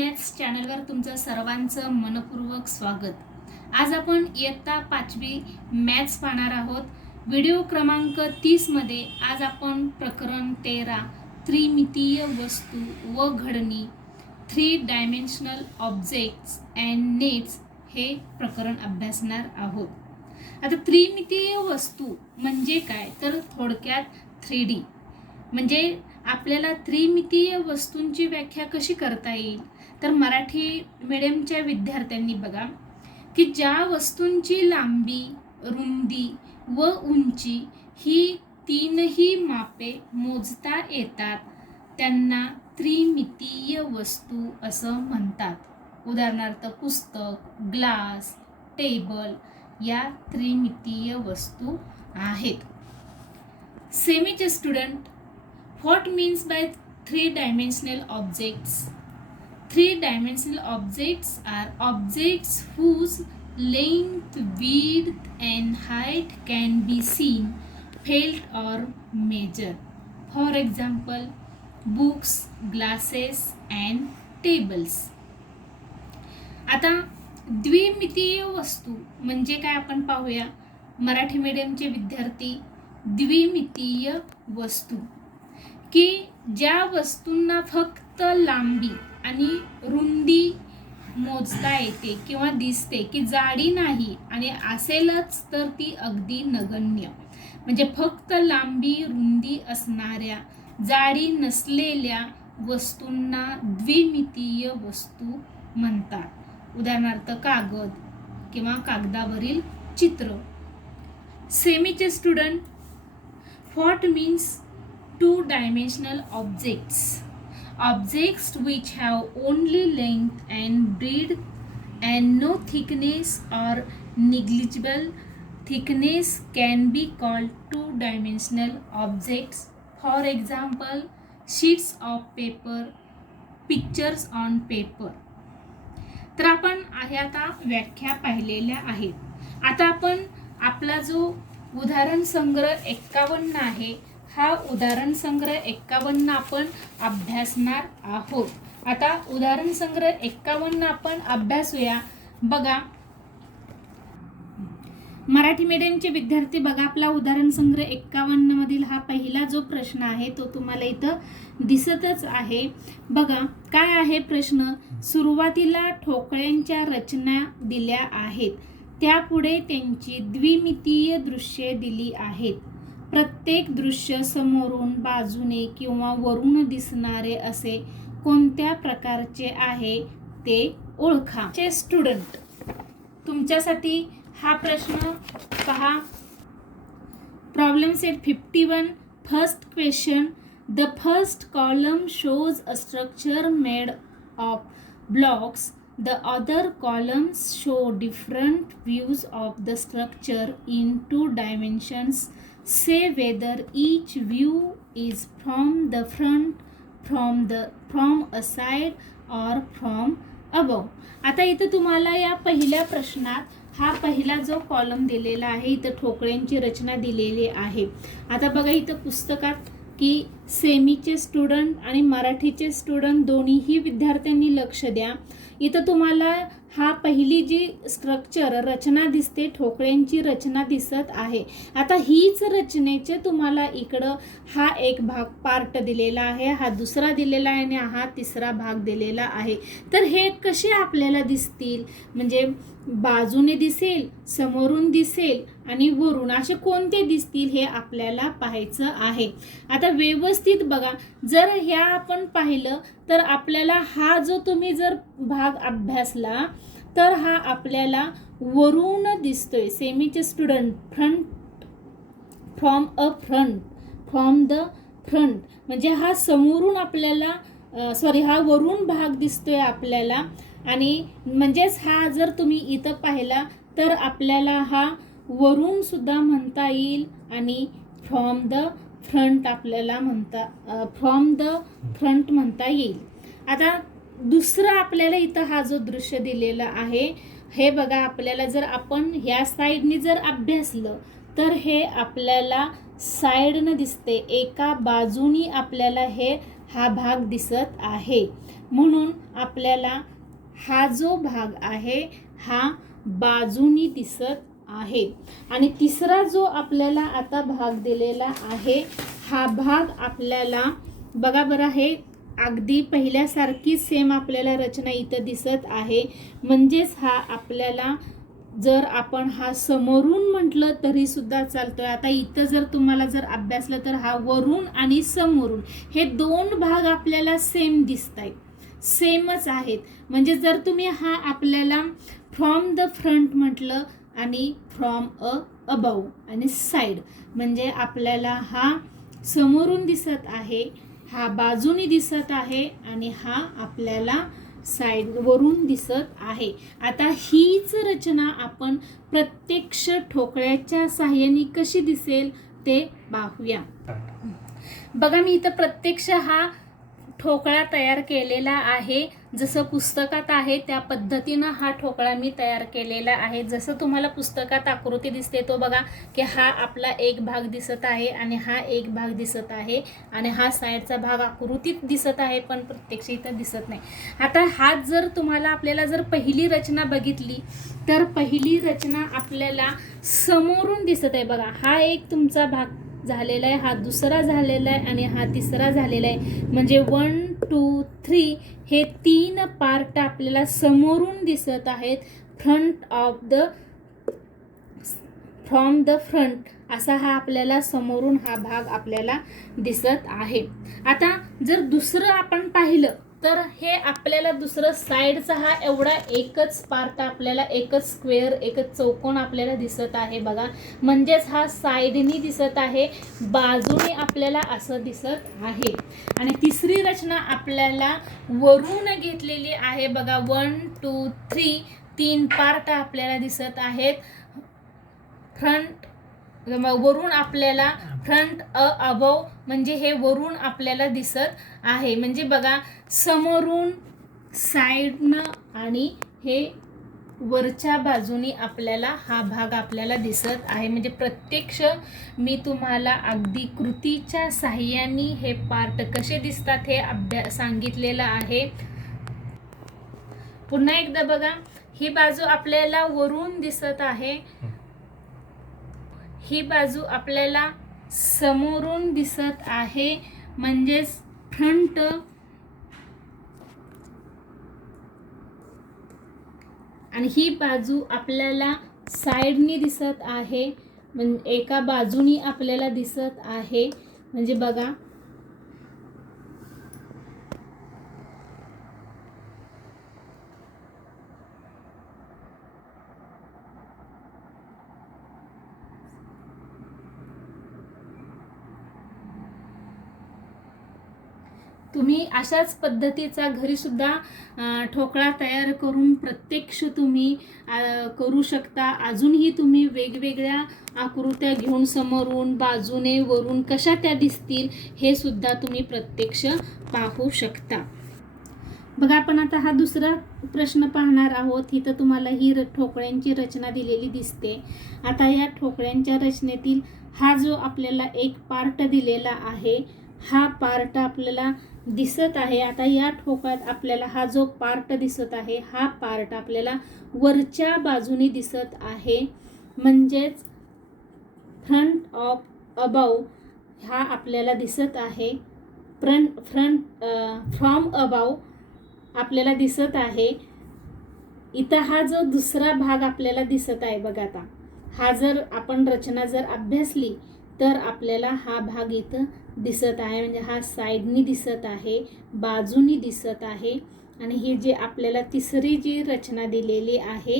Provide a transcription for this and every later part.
Maths चॅनलवर तुमचं सर्वांचं मनपूर्वक स्वागत. आज आपण इयत्ता 5वी मॅथ्स पाहणार आहोत. व्हिडिओ क्रमांक 30 मध्ये आज आपण प्रकरण 13 त्रिमितीय वस्तू व घडणी 3 डायमेन्शनल ऑब्जेक्ट्स अँड नेट्स हे प्रकरण अभ्यासणार आहोत. आता त्रिमितीय वस्तू म्हणजे काय, तर थोडक्यात 3D म्हणजे आपल्याला त्रिमितीय वस्तूंची व्याख्या कशी करता येईल, तर मराठी मीडियमच्या विद्यार्थ्यांनी बघा की ज्या वस्तूंची लांबी, रुंदी व उंची ही तीनही मापे मोजता येतात त्यांना त्रिमितीय वस्तू असं म्हणतात. उदाहरणार्थ पुस्तक, ग्लास, टेबल या त्रिमितीय वस्तू आहेत. सेमीचे student, what means by 3-dimensional objects? 3-dimensional objects are objects whose length, width and height can be seen, felt or measured. For example, books, glasses and tables. आता द्विमितीय वस्तू म्हणजे काय आपण पाहूया. मराठी मीडियमचे विद्यार्थी, द्विमितीय वस्तू की ज्या वस्तूंना फक्त लांबी आणि रुंदी मोजता येते किंवा दिसते, की जाडी नाही आणि असेलच तर ती अगदी नगण्य, म्हणजे फक्त लांबी रुंदी असणाऱ्या, जाडी नसलेल्या वस्तूंना द्विमितीय वस्तू म्हणतात. उदाहरणार्थ कागद किंवा कागदावरील चित्र. सेमीचे student, what means 2-dimensional objects? Objects which have only length and breadth and no thickness or negligible thickness can be called 2-dimensional objects. For example, sheets of paper, pictures on paper. तर आपण आता व्याख्या पाहिलेल्या आहेत. आता आपण आपला जो उदाहरण संग्रह 51 आहे, हा उदाहरण संग्रह 51 आपण अभ्यासणार आहोत. आता उदाहरण संग्रह 51 आपण अभ्यासूया. बघा मराठी मीडियमचे विद्यार्थी, बघा आपला उदाहरण संग्रह 51 मधील हा पहिला जो प्रश्न आहे तो तुम्हाला इथं दिसतच आहे. बघा काय आहे प्रश्न. सुरुवातीला ठोकळ्यांच्या रचना दिल्या आहेत, त्यापुढे त्यांची द्विमितीय दृश्ये दिली आहेत. प्रत्येक दृश्य समोरून, बाजूने किंवा वरून दिसणारे असे कोणत्या प्रकारचे आहे ते ओळखा. स्टुडंट, तुमच्यासाठी हा प्रश्न पहा. Problem set 51. First question. The first column shows a structure made of blocks. The other columns show different views of the structure in 2 dimensions. Say whether each view is from the front, from a side or from above. आता इथं तुम्हाला या पहिल्या प्रश्नात हा पहिला जो column दिलेला आहे, इथं ठोकळ्यांची रचना दिलेली आहे. आता बघा इथं पुस्तकात की सेमीचे स्टुडंट आणि मराठीचे स्टुडंट दोन्हीही विद्यार्थ्यांनी लक्ष द्या. इथं तुम्हाला हा पहिली जी स्ट्रक्चर रचना दिसते, ठोकळ्यांची रचना दिसत आहे. आता हीच रचनेचे तुम्हाला इकडं हा एक भाग पार्ट दिलेला आहे, हा दुसरा दिलेला आहे आणि हा तिसरा भाग दिलेला आहे. तर हे कसे आपल्याला दिसतील, म्हणजे बाजूने दिसेल, समोरून दिसेल आणि वरून, असे कोणते दिसतील हे आपल्याला पाहायचं आहे. आता व्यवस्थित बघा, जर ह्या आपण पाहिलं तर आपल्याला हा जो तुम्ही जर भाग अभ्यासला तर हा आपल्याला वरून दिसतोय. सेमीचे student, front, from the front म्हणजे हा समोरून आपल्याला हा वरून भाग दिसतोय आपल्याला. आणि म्हणजेच हा जर तुम्ही इथं पाहिला तर आपल्याला हा वरून सुद्धा म्हणता येईल आणि फ्रॉम द फ्रंट आपल्याला म्हणता येईल. आता दुसरं आपल्याला इथं हा जो दृश्य दिलेला आहे, हे बघा आपल्याला जर आपण ह्या साईडने जर अभ्यासलं तर हे आपल्याला साईडनं दिसते, एका बाजूनी आपल्याला हे हा भाग दिसत आहे. म्हणून आपल्याला हा जो भाग आहे हा बाजूनी दिसत आहे. आणि तिसरा जो आपल्याला आता भाग दिलेला आहे हा भाग आपल्याला बघा बरं, हे अगदी पहिल्यासारखीच सेम आपल्याला रचना इथं दिसत आहे. म्हणजेच हा आपल्याला जर आपण हा समोरून म्हटलं तरी सुद्धा चालतोय. आता इथं जर तुम्हाला जर अभ्यासलं तर हा वरून आणि समोरून हे दोन भाग आपल्याला सेम दिसत आहेत, सेमच आहेत. म्हणजे जर तुम्ही हा आपल्याला फ्रॉम द फ्रंट म्हटलं आणि फ्रॉम अबव आणि साईड, म्हणजे आपल्याला हा समोरून दिसत आहे, हा बाजूनी दिसत आहे आणि हा आपल्याला साईड वरून दिसत आहे. आता हीच रचना आपण प्रत्यक्ष ठोकळ्याच्या साहाय्याने कशी दिसेल ते पाहूया. बघा, मी इथं प्रत्यक्ष हा ठोकळा तयार केलेला आहे. जसं पुस्तकात आहे त्या पद्धतीनं हा ठोकळा मी तयार केलेला आहे. जसं तुम्हाला पुस्तकात आकृती दिसते तो बघा की हा आपला एक भाग दिसत आहे आणि हा एक भाग दिसत आहे आणि हा साईडचा भाग आकृतीत दिसत आहे पण प्रत्यक्ष इथं दिसत नाही. आता हा जर तुम्हाला आपल्याला जर पहिली रचना बघितली तर पहिली रचना आपल्याला समोरून दिसत आहे. बघा, हा एक तुमचा भाग झालेला आहे, हा दुसरा झालेला आहे आणि हा तिसरा झालेला आहे. म्हणजे 1 2 3 हे 3 पार्ट आपल्याला समोरून दिसत आहेत. फ्रॉम द फ्रंट असा हा आपल्याला समोरून हा भाग आपल्याला दिसत आहे. आता जर दुसरं आपण पाहिलं तर हे आपल्याला दुसरं साईडचा हा एवढा एकच पार्ट आपल्याला, एकच स्क्वेअर, एकच चौकोन आपल्याला दिसत आहे. बघा, म्हणजेच हा साईडनी दिसत आहे, बाजूने आपल्याला असं दिसत आहे. आणि तिसरी रचना आपल्याला वरून घेतलेली आहे. बघा, 1 2 3 3 पार्ट आपल्याला दिसत आहेत. फ्रंट वरून आपल्याला फ्रंट अबव म्हणजे हे वरून आपल्याला दिसत आहे. म्हणजे बघा, समोरून, साईडनं आणि हे वरच्या बाजूनी आपल्याला हा भाग आपल्याला दिसत आहे. म्हणजे प्रत्यक्ष मी तुम्हाला अगदी कृतीच्या साहाय्याने हे पार्ट कसे दिसतात हे सांगितलेलं आहे. पुन्हा एकदा बघा, ही बाजू आपल्याला वरून दिसत आहे, ही बाजू आपल्याला समोरून दिसत आहे. म्हणजेच फ्रंट आणि ही बाजू आपल्याला साईडनी दिसत आहे, म्हणजे एका बाजूनी आपल्याला दिसत आहे. म्हणजे बघा, तुम्ही अशाच पद्धतीचा घरी सुद्धा ठोकळा तयार करून प्रत्यक्ष तुम्ही करू शकता. अजूनही तुम्ही वेगवेगळ्या आकृत्या घेऊन समोरून, बाजूने, वरून कशा त्या दिसतील हे सुद्धा तुम्ही प्रत्यक्ष पाहू शकता. बघा, आपण आता हा दुसरा प्रश्न पाहणार आहोत. इथं तुम्हाला ही ठोकळ्यांची रचना दिलेली दिसते. आता या ठोकळ्यांच्या रचनेतील हा जो आपल्याला एक पार्ट दिलेला आहे हा पार्ट आपल्याला दिसत आहे. आता या ठोकळ्यात आपल्याला हा जो पार्ट दिसत आहे हा पार्ट आपल्याला वरच्या बाजूने दिसत आहे. म्हणजेच फ्रंट ऑफ अबव हा आपल्याला दिसत आहे. फ्रॉम अबव आपल्याला दिसत आहे. इथं हा जो दुसरा भाग आपल्याला दिसत आहे बघा, आता हा जर आपण रचना जर अभ्यासली तर आपल्याला हा भाग इथं दिसत आहे. म्हणजे हा साईडनी दिसत आहे, बाजूनी दिसत आहे. आणि ही जी आपल्याला तिसरी जी रचना दिलेली आहे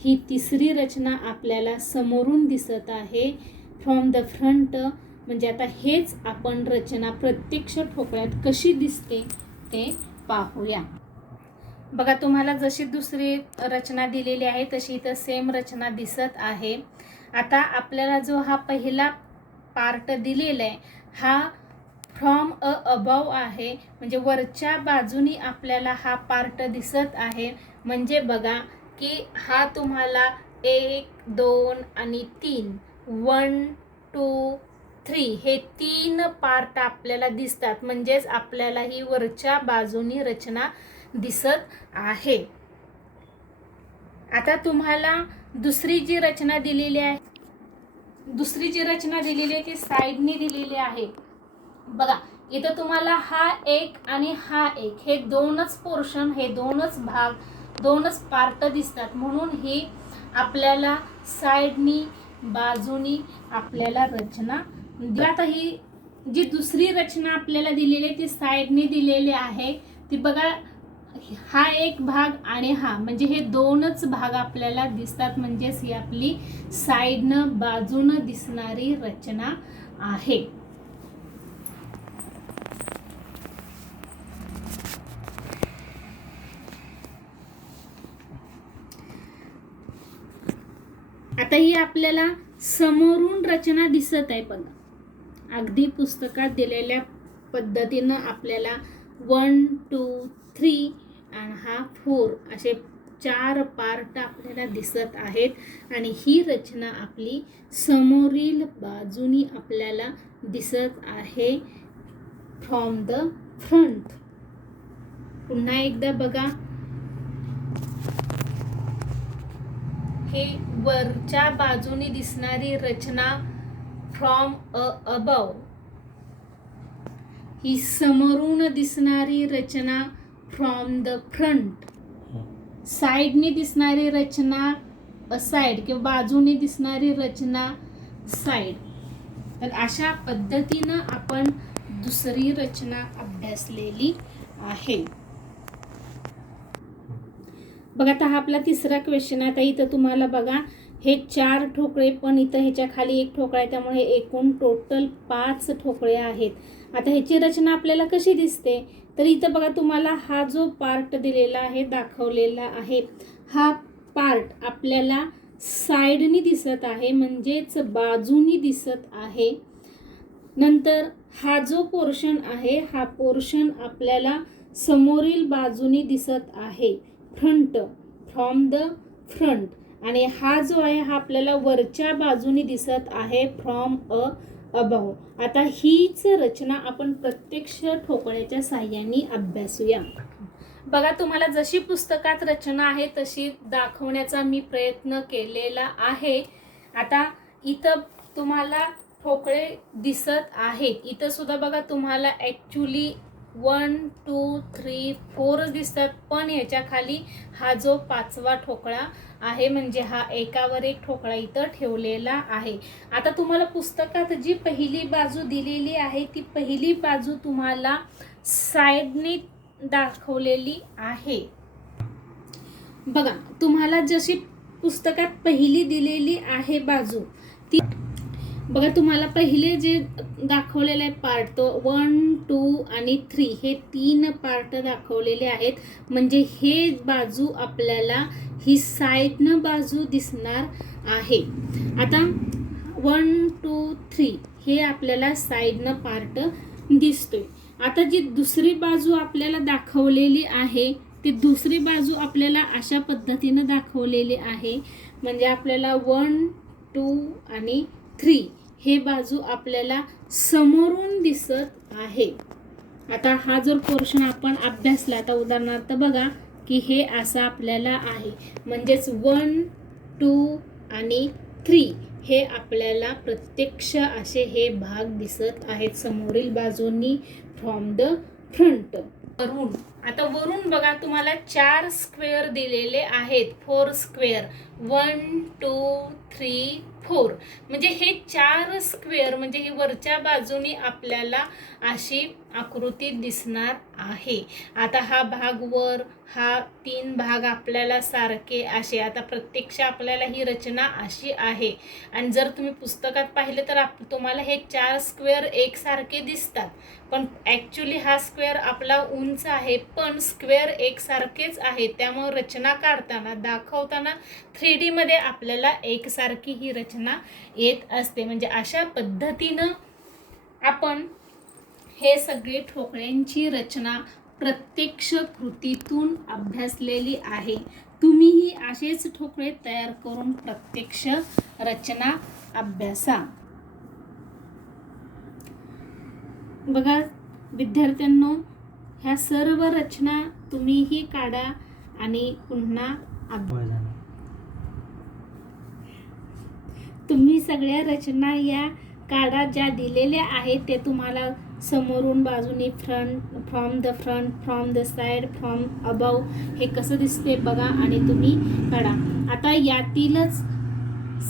ही तिसरी रचना आपल्याला समोरून दिसत आहे, फ्रॉम द फ्रंट. म्हणजे आता हेच आपण रचना प्रत्यक्ष ठोकळ्यात कशी दिसते ते पाहूया. बघा, तुम्हाला जशी दुसरी रचना दिलेली आहे तशी इथं सेम रचना दिसत आहे. आता आपल्याला जो हा पहिला पार्ट दिलेला आहे हा फ्रॉम अबव आहे, म्हणजे वरच्या बाजूनी आपल्याला हा पार्ट दिसत आहे. म्हणजे बघा की हा तुम्हाला 1 2 आणि 3 1 2 3 हे 3 पार्ट आपल्याला दिसतात, म्हणजेच आपल्याला ही वरच्या बाजूनी रचना दिसत आहे. आता तुम्हाला दुसरी जी रचना दिलेली आहे ती साइडनी दिलेली आहे. बघा इथं तुम्हाला हा एक आणि हा एक हे दोनच पोर्शन, हे दोनच भाग, दोनच पार्ट दिसतात, म्हणून ही आपल्याला साइडनी बाजूनी आपल्याला रचना. आता ही जी दुसरी रचना आपल्याला दिलेली आहे ती साइडनी दिलेली आहे. ती बघा हा एक भाग आणि हा, म्हणजे हे दोनच भाग आपल्याला दिसतात, म्हणजेच ही आपली साइडनं बाजूनं दिसणारी रचना आहे. आता ही आपल्याला समोरून रचना दिसत आहे. बघा अगदी पुस्तकात दिलेल्या पद्धतीनं आपल्याला 1 2 3 आणि हा 4 असे 4 पार्ट आपल्याला दिसत आहेत आणि ही रचना आपली समोरील बाजूनी आपल्याला दिसत आहे फ्रॉम द फ्रंट. पुन्हा एकदा बघा, हे वरच्या बाजूनी दिसणारी रचना फ्रॉम अबव, ही समोरून दिसणारी रचना फ्रॉम द फ्रंट, साइडने दिसणारी रचना असाइड किंवा बाजूने दिसणारी रचना साइड. तर अशा पद्धतीनं आपण दुसरी रचना अभ्यासलेली आहे. बघा आता हा आपला तिसरा क्वेश्चन आहे. आता इथं तुम्हाला बघा हे 4 ठोकळे, पण इथं ह्याच्या खाली एक ठोकळा आहे, त्यामुळे एकूण टोटल 5 ठोकळे आहेत. आता ह्याची रचना आपल्याला कशी दिसते, तर इथं बघा तुम्हाला हा जो पार्ट दिलेला आहे, दाखवलेला आहे, हा पार्ट आपल्याला साइडनी दिसत आहे, म्हणजेच बाजूनी दिसत आहे. नंतर हा जो पोर्शन आहे, हा पोर्शन आपल्याला समोरील बाजूनी दिसत आहे, फ्रंट, फ्रॉम द फ्रंट. आणि हा जो आहे हा आपल्याला वरच्या बाजूनी दिसत आहे, फ्रॉम अबव. आता हीच रचना आपण प्रत्यक्ष ठोकळ्याच्या साहाय्याने अभ्यासूया. बघा तुम्हाला जशी पुस्तकात रचना आहे तशी दाखवण्याचा मी प्रयत्न केलेला आहे. आता इथं तुम्हाला ठोकळे दिसत आहेत. इथं सुद्धा बघा तुम्हाला ॲक्च्युली 1 2 3 4 दिसतात, पण याच्या खाली हा जो 5वा ठोकळा आहे, म्हणजे हा एकावर एक ठोकळा इथं ठेवलेला आहे. आता तुम्हाला पुस्तकात जी पहिली बाजू दिलेली आहे ती पहिली बाजू तुम्हाला साइडने दाखवलेली आहे. बघा तुम्हाला जशी पुस्तकात पहिली दिलेली आहे बाजू, ती बघा तुम्हाला पहिले जे दाखवलेले आहे पार्ट, तो 1 2 आणि 3 हे 3 पार्ट दाखवलेले आहेत, म्हणजे हे बाजू आपल्याला ही साइडनं बाजू दिसणार आहे. आता 1 2 3 हे आपल्याला साइडनं पार्ट दिसतोय. आता जी दुसरी बाजू आपल्याला दाखवलेली आहे ती दुसरी बाजू आपल्याला अशा पद्धतीनं दाखवलेली आहे, म्हणजे आपल्याला 1 2 आणि 3 हे बाजू आपल्याला समोरून दिसत आहे. आता हा जर पोर्शन आपण अभ्यासला, तर उदाहरणार्थ बघा की हे असं आपल्याला आहे, म्हणजेच 1 2 आणि 3 हे आपल्याला प्रत्यक्ष असे हे भाग दिसत आहेत समोरील बाजूंनी, फ्रॉम द फ्रंट. वरून आता वरून बघा तुम्हाला 4 स्क्वेअर दिलेले आहेत, 4 स्क्वेअर, 1 2 3 4, म्हणजे हे 4 स्क्वेअर म्हणजे ही वरच्या बाजूनी आपल्याला अशी आकृती दिसणार आहे. आता हा भाग वर, हा 3 भाग आपल्याला सारखे असे, आता प्रत्यक्ष आपल्याला ही रचना अशी आहे. आणि जर तुम्ही पुस्तकात पाहिले तर तुम्हाला हे 4 स्क्वेअर एकसारखे दिसतात, पण ॲक्च्युली हा स्क्वेअर आपला उंच आहे, पण स्क्वेअर एकसारखेच आहे, त्यामुळे रचना काढताना दाखवताना 3D मध्ये आपल्याला एकसारखी ही रचना येत असते. म्हणजे अशा पद्धतीनं आपण हे सगळे ठोकळ्यांची रचना प्रत्यक्ष कृतीतून अभ्यासलेली आहे. तुम्हीही असेच ठोकळे तयार करून प्रत्यक्ष रचना अभ्यासा. बघा विद्यार्थ्यांनो, ह्या सर्व रचना तुम्हीही काढा आणि पुन्हा तुम्ही सगळ्या रचना या काढा ज्या दिलेल्या आहेत ते तुम्हाला समोरून बाजूनी from the front, from the side, from above हे कसं दिसते बघा आणि तुम्ही काढा. आता यातीलच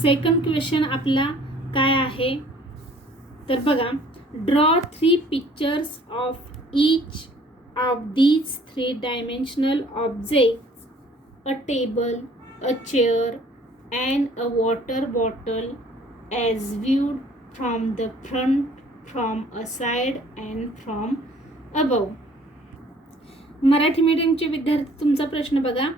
सेकंड क्वेश्चन आपला काय आहे तर बघा, draw 3 pictures of each of these 3 dimensional objects, a table, a chair and a water bottle as viewed from the front, from a side and from above. Marathi मीडियमचे विद्यार्थी, तुमचा प्रश्न बघा.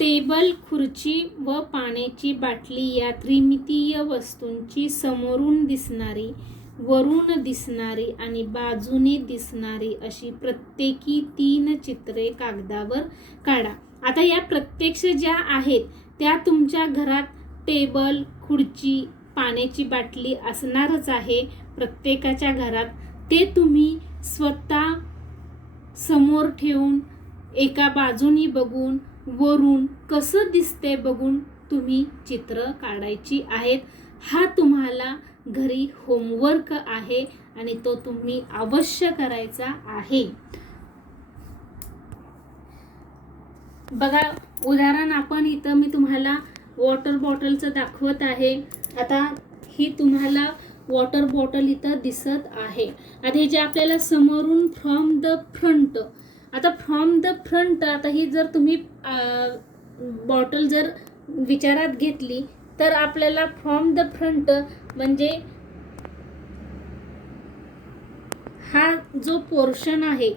टेबल, खुर्ची व पाण्याची बाटली या त्रिमितीय वस्तूंची समोरून दिसणारी, वरून दिसणारी आणि बाजूने दिसणारी अशी प्रत्येकी 3 चित्रे कागदावर काढा. आता या प्रत्यक्ष ज्या आहेत त्या तुमच्या घरात टेबल, खुर्ची, पाण्याची बाटली असणारच आहे प्रत्येकाच्या घरात. ते तुम्ही स्वतः समोर ठेवून एका बाजूनी बघून वरून कसं दिसते बघून तुम्ही चित्र काढायची आहेत. हा तुम्हाला घरी होमवर्क आहे आणि तो तुम्ही अवश्य करायचा आहे. बघा उदाहरण आपण इथं मी तुम्हाला वॉटर बॉटलचं दाखवत आहे. आता ही तुम्हाला वॉटर बॉटल इथं दिसत आहे. आता हे जे आपल्याला समोरून फ्रॉम द फ्रंट, आता फ्रॉम द फ्रंट, आता ही जर तुम्ही बॉटल जर विचारात घेतली तर आपल्याला फ्रॉम द फ्रंट म्हणजे हा जो पोर्शन आहे,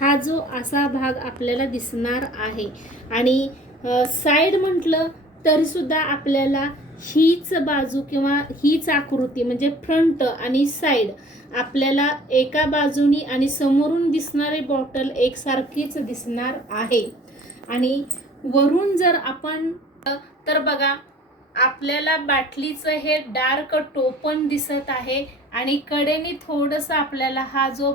हा जो असा भाग आपल्याला दिसणार आहे. आणि साइड म्हटलं तरी सुद्धा आपल्याला हीच बाजू किंवा हीच आकृती म्हणजे फ्रंट आणि साइड आपल्याला एका बाजूनी आणि समोरून दिसणारी बॉटल एकसारखीच दिसणार आहे. आणि वरून जर आपण तर बघा आपल्याला बाटलीचं हे डार्क टोपण दिसत आहे आणि कडेने थोडंसं आपल्याला हा जो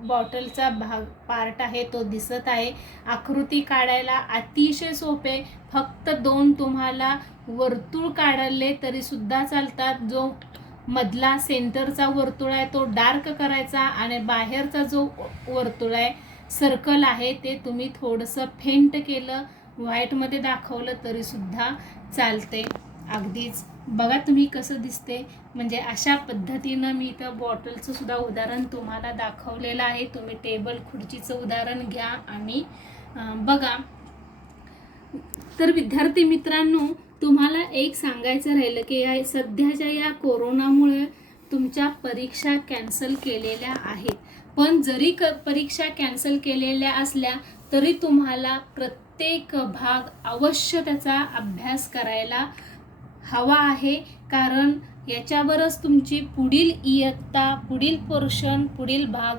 बॉटलचा भाग पार्ट आहे तो दिसत आहे. आकृती काढायला अतिशय सोपे, फक्त 2 तुम्हाला वर्तुळ काढले तरी सुद्धा चालतात. जो मधला सेंटरचा वर्तुळ आहे तो डार्क करायचा आणि बाहेरचा जो वर्तुळ आहे सर्कल आहे ते तुम्ही थोडंसं फेंट केलं, व्हाईटमध्ये दाखवलं तरी सुद्धा चालते. अगदीच बघा तुम्ही कसं दिसते. म्हणजे अशा पद्धतीनं मी इथं बॉटलचं सुद्धा उदाहरण तुम्हाला दाखवलेलं आहे. तुम्ही टेबल, खुर्चीचं उदाहरण घ्या आणि बघा. तर विद्यार्थी मित्रांनो, तुम्हाला एक सांगायचं राहिलं की या सध्याच्या या कोरोनामुळे तुमच्या परीक्षा कॅन्सल केलेल्या आहेत. पण जरी परीक्षा कॅन्सल केलेल्या असल्या तरी तुम्हाला प्रत्येक भाग अवश्य त्याचा अभ्यास करायला हवा आहे. कारण याच्यावरच तुमची पुढील इयत्ता, पुढील पोर्शन, पुढील भाग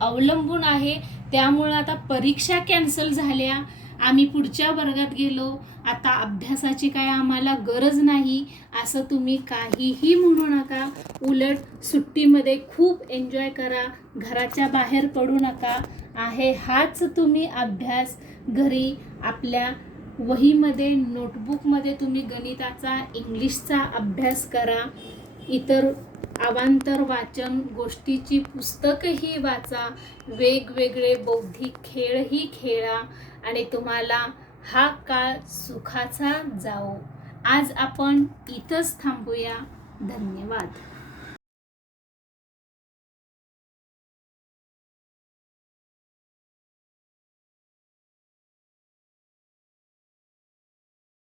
अवलंबून आहे. त्यामुळे आता परीक्षा कॅन्सल झाल्या, आम्ही पुढच्या वर्गात गेलो, आता अभ्यासाची काय आम्हाला गरज नाही असं तुम्ही काहीही म्हणू नका. उलट सुट्टीमध्ये खूप एन्जॉय करा, घराच्या बाहेर पडू नका. आहे हाच तुम्ही अभ्यास घरी आपल्या वहीमध्ये, नोटबुकमध्ये तुम्ही गणिताचा, इंग्लिशचा अभ्यास करा. इतर अवांतर वाचन, गोष्टीची पुस्तकही वाचा, वेगवेगळे बौद्धिक खेळही खेळा आणि तुम्हाला हा काळ सुखाचा जाओ. आज आपण इथंच थांबूया. धन्यवाद.